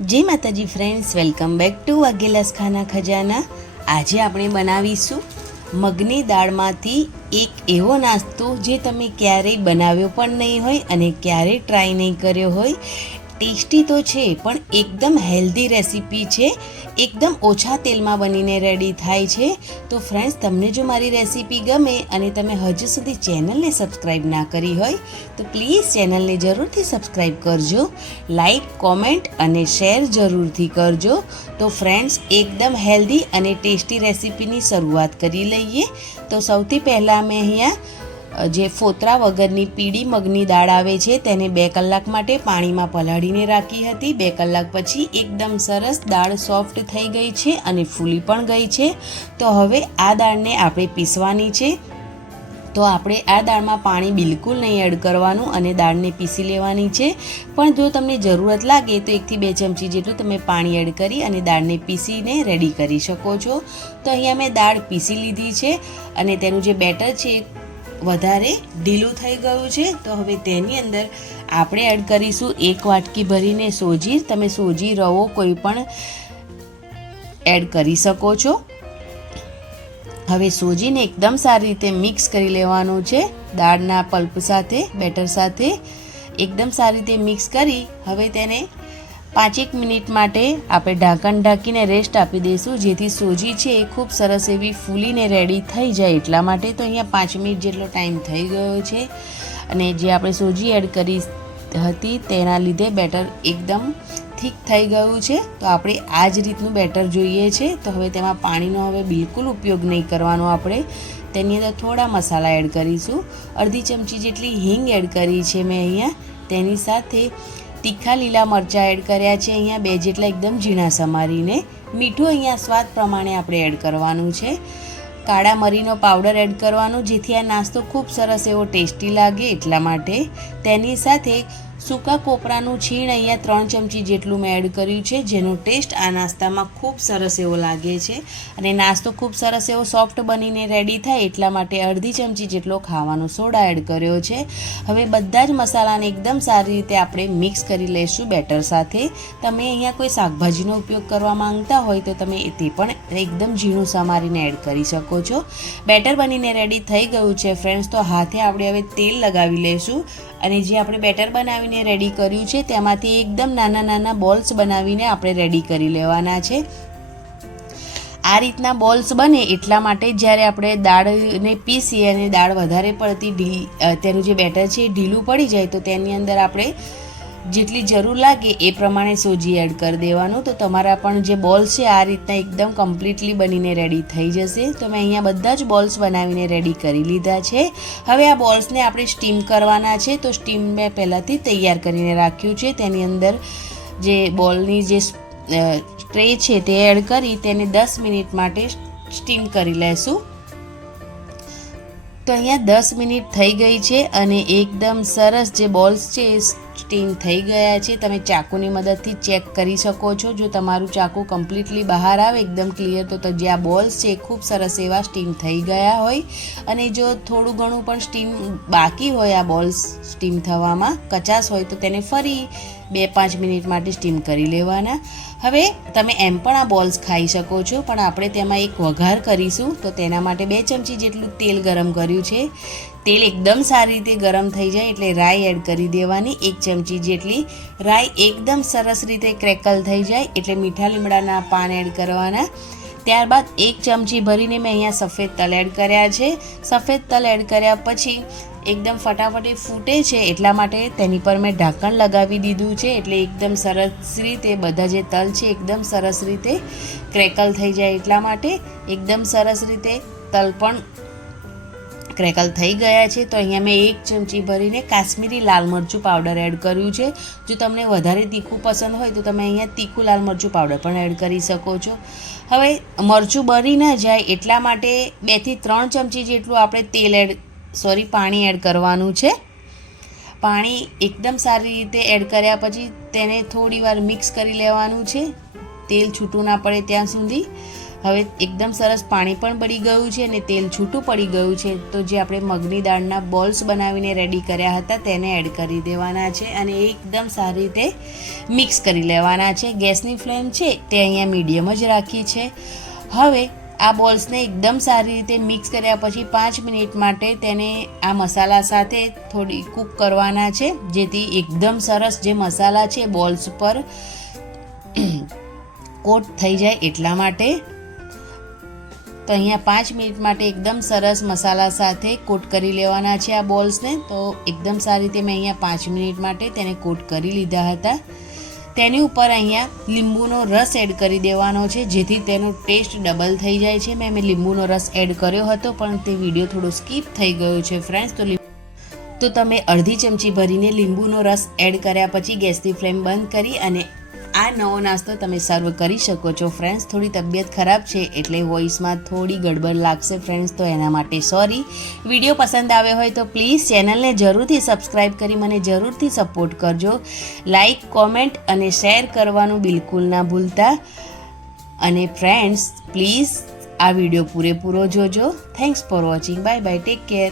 जय माताजी friends, welcome back to वाघेलास खाना खजाना। आज આપણે બનાવીશું મગની દાળમાંથી એક એવો નાસ્તો જે તમે ક્યારેય બનાવ્યો પણ નહીં હોય અને ક્યારેય ટ્રાય નહીં કર્યો હોય। ટેસ્ટી તો છે પણ એકદમ હેલ્ધી રેસીપી છે, એકદમ ઓછા તેલમાં બનીને રેડી થાય છે। તો ફ્રેન્ડ્સ, તમને જો મારી રેસીપી ગમે અને તમે હજુ સુધી ચેનલને સબસ્ક્રાઈબ ના કરી હોય તો પ્લીઝ ચેનલને જરૂરથી સબસ્ક્રાઈબ કરજો, લાઈક, કોમેન્ટ અને શેર જરૂરથી કરજો। તો ફ્રેન્ડ્સ, એકદમ હેલ્ધી અને ટેસ્ટી રેસીપીની શરૂઆત કરી લઈએ। તો સૌથી પહેલાં મેં અહીંયા જે ફોતરા વગરની પીળી મગની દાળ આવે છે તેને 2 કલાક માટે પાણીમાં પલાળીને રાખી હતી। 2 કલાક પછી એકદમ સરસ દાળ સોફ્ટ થઈ ગઈ છે અને ફૂલી પણ ગઈ છે। તો હવે આ દાળને આપણે પીસવાની છે। તો આપણે આ દાળમાં પાણી બિલકુલ નહીં એડ કરવાનું અને દાળને પીસી લેવાની છે। પણ જો તમને જરૂરત લાગે તો 1 થી 2 ચમચી જેટલું તમે પાણી એડ કરી અને દાળને પીસીને રેડી કરી શકો છો। તો અહીંયા મેં દાળ પીસી લીધી છે અને તેનું જે બેટર છે વધારે ઢીલું થઈ ગયું છે। તો હવે તેની અંદર આપણે એડ કરીશું 1 વાટકી ભરીને સોજી। તમે સોજી, રવો કોઈ પણ એડ કરી શકો છો। હવે સોજીને એકદમ સારી રીતે મિક્સ કરી લેવાનું છે દાળના પલ્પ સાથે, બેટર સાથે એકદમ સારી રીતે મિક્સ કરી હવે તેને 5-1 મિનિટ માટે આપણે ઢાંકણ ઢાંકીને રેસ્ટ આપી દઈશું, જેથી સોજી છે એ ખૂબ સરસ એવી ફૂલીને રેડી થઈ જાય એટલા માટે। તો અહીંયા 5 મિનિટ જેટલો ટાઈમ થઈ ગયો છે અને જે આપણે સોજી એડ કરી હતી તેના લીધે બેટર એકદમ થીક થઈ ગયું છે। તો આપણે આ જ રીતનું બેટર જોઈએ છે। તો હવે તેમાં પાણીનો હવે બિલકુલ ઉપયોગ નહીં કરવાનો આપણે। તેની અંદર થોડા મસાલા એડ કરીશું। અડધી ચમચી જેટલી હિંગ એડ કરી છે મેં અહીંયા। તેની સાથે તીખા લીલા મરચાં એડ કર્યા છે અહીંયા 2 જેટલા એકદમ ઝીણા સમારીને। મીઠું અહીંયા સ્વાદ પ્રમાણે આપણે એડ કરવાનું છે। કાળા મરીનો પાવડર એડ કરવાનો, જેથી આ નાસ્તો ખૂબ સરસ એવો ટેસ્ટી લાગે એટલા માટે। તેની સાથે સૂકા કોપરાનું છીણ અહીંયા 3 ચમચી જેટલું મેં એડ કર્યું છે, જેનો ટેસ્ટ આ નાસ્તામાં ખૂબ સરસ એવો લાગે છે અને નાસ્તો ખૂબ સરસ એવો સોફ્ટ બનીને રેડી થાય એટલા માટે અડધી ચમચી જેટલો ખાવાનો સોડા એડ કર્યો છે। હવે બધા જ મસાલાને એકદમ સારી રીતે આપણે મિક્સ કરી લઈશું બેટર સાથે। તમે અહીંયા કોઈ શાકભાજીનો ઉપયોગ કરવા માંગતા હોય તો તમે તે પણ એકદમ ઝીણું સમારીને એડ કરી શકો છો। બેટર બનીને રેડી થઈ ગયું છે ફ્રેન્ડ્સ। તો હાથે આપણે હવે તેલ લગાવી લઈશું અને જે આપણે બેટર બનાવીને રેડી કર્યું છે તેમાંથી એકદમ નાના નાના બોલ્સ બનાવીને આપણે રેડી કરી લેવાના છે। આ રીતના બોલ્સ બને એટલા માટે જ્યારે આપણે દાળને પીસીએ અને દાળ વધારે પડતી તેનું જે બેટર છે એ ઢીલું પડી જાય તો તેની અંદર આપણે જેટલી જરૂર લાગે એ પ્રમાણે સોજી એડ કરી દેવાનું। તો તમારા પણ જે બોલ્સ છે આ રીતના એકદમ કમ્પ્લીટલી બનીને રેડી થઈ જશે। તો મેં અહીંયા બધા જ બોલ્સ બનાવીને રેડી કરી લીધા છે। હવે આ બોલ્સને આપણે સ્ટીમ કરવાના છે। તો સ્ટીમ મેં પહેલાંથી તૈયાર કરીને રાખ્યું છે। તેની અંદર જે બોલની જે ટ્રે છે તે એડ કરી તેને 10 મિનિટ માટે સ્ટીમ કરી લેશું। તો અહીંયા 10 મિનિટ થઈ ગઈ છે અને એકદમ સરસ જે બોલ્સ છે એ સ્ટીમ થઈ ગયા છે। તમે ચાકુની મદદથી ચેક કરી શકો છો। જો તમારું ચાકુ કમ્પ્લીટલી બહાર આવે એકદમ ક્લિયર તો જે આ બોલ્સ છે એ ખૂબ સરસ એવા સ્ટીમ થઈ ગયા હોય અને જો થોડું ઘણું પણ સ્ટીમ બાકી હોય આ બોલ્સ સ્ટીમ થવામાં કચાશ હોય તો તેને ફરી 2-5 મિનિટ માટે સ્ટીમ કરી લેવાના। હવે તમે એમ પણ આ બોલ્સ ખાઈ શકો છો, પણ આપણે તેમાં એક વઘાર કરીશું। તો તેના માટે 2 ચમચી જેટલું તેલ ગરમ કર્યું છે। તેલ એકદમ સારી રીતે ગરમ થઈ જાય એટલે રાઈ એડ કરી દેવાની 1 ચમચી જેટલી। રાઈ એકદમ સરસ રીતે ક્રેકલ થઈ જાય એટલે મીઠા લીમડાના પાન એડ કરવાના। ત્યારબાદ 1 ચમચી ભરીને મેં અહીંયા સફેદ તલ એડ કર્યા છે। સફેદ તલ એડ કર્યા પછી એકદમ ફટાફટ ફૂટે છે એટલા માટે તેની પર મેં ઢાંકણ લગાવી દીધું છે, એટલે એકદમ સરસ રીતે બધા જે તલ છે એકદમ સરસ રીતે ક્રેકલ થઈ જાય એટલા માટે। એકદમ સરસ રીતે તલ પણ ક્રેકલ થઈ ગયા છે। તો અહીંયા મેં 1 ચમચી ભરીને કાશ્મીરી લાલ મરચું પાવડર એડ કર્યું છે। જો તમને વધારે તીખું પસંદ હોય તો તમે અહીંયા તીખું લાલ મરચું પાવડર પણ એડ કરી શકો છો। હવે મરચું બળી ન જાય એટલા માટે 2 થી 3 ચમચી જેટલું આપણે પાણી એડ કરવાનું છે। પાણી એકદમ સારી રીતે એડ કર્યા પછી તેને થોડી વાર મિક્સ કરી લેવાનું છે, તેલ છૂટું ના પડે ત્યાં સુધી। હવે એકદમ સરસ પાણી પણ બળી ગયું છે અને તેલ છૂટું પડી ગયું છે. તો જે આપણે મગની દાળના બોલ્સ બનાવીને રેડી કર્યા હતા તેને એડ કરી દેવાના છે અને એકદમ સારી રીતે મિક્સ કરી લેવાના છે. ગેસની ફ્લેમ છે તે અહીંયા મીડિયમ જ રાખી છે. હવે આ બોલ્સને એકદમ સારી રીતે મિક્સ કર્યા પછી 5 મિનિટ માટે તેને આ મસાલા સાથે થોડી કૂક કરવાના છે, જેથી એકદમ સરસ જે મસાલા છે બોલ્સ પર કોટ થઈ જાય એટલા માટે. તો અહીંયા 5 મિનિટ માટે એકદમ સરસ મસાલા સાથે કોટ કરી લેવાના છે આ બોલ્સને. તો એકદમ સારી રીતે મેં અહીંયા 5 મિનિટ માટે તેને કોટ કરી લીધા હતા. તેની ઉપર અહીંયા લીંબુનો રસ એડ કરી દેવાનો છે, જેથી તેનો ટેસ્ટ ડબલ થઈ જાય છે. મેં લીંબુનો રસ એડ કર્યો હતો પણ તે વિડીયો થોડો સ્કીપ થઈ ગયો છે ફ્રેન્ડ્સ. તો તમે અડધી ચમચી ભરીને લીંબુનો રસ એડ કર્યા પછી ગેસની ફ્લેમ બંધ કરી અને આ નવો નાસ્તો તમે સર્વ કરી શકો છો ફ્રેન્ડ્સ. થોડી તબિયત ખરાબ છે એટલે વોઇસમાં થોડી ગડબડ લાગશે ફ્રેન્ડ્સ, તો એના માટે સોરી. વિડીયો પસંદ આવ્યો હોય તો પ્લીઝ ચેનલને જરૂરથી સબસ્ક્રાઈબ કરી મને જરૂરથી સપોર્ટ કરજો. લાઈક, કોમેન્ટ અને શેર કરવાનું બિલકુલ ના ભૂલતા. અને ફ્રેન્ડ્સ પ્લીઝ આ વિડીયો પૂરેપૂરો જોજો. Thanks for watching. Bye bye, take care.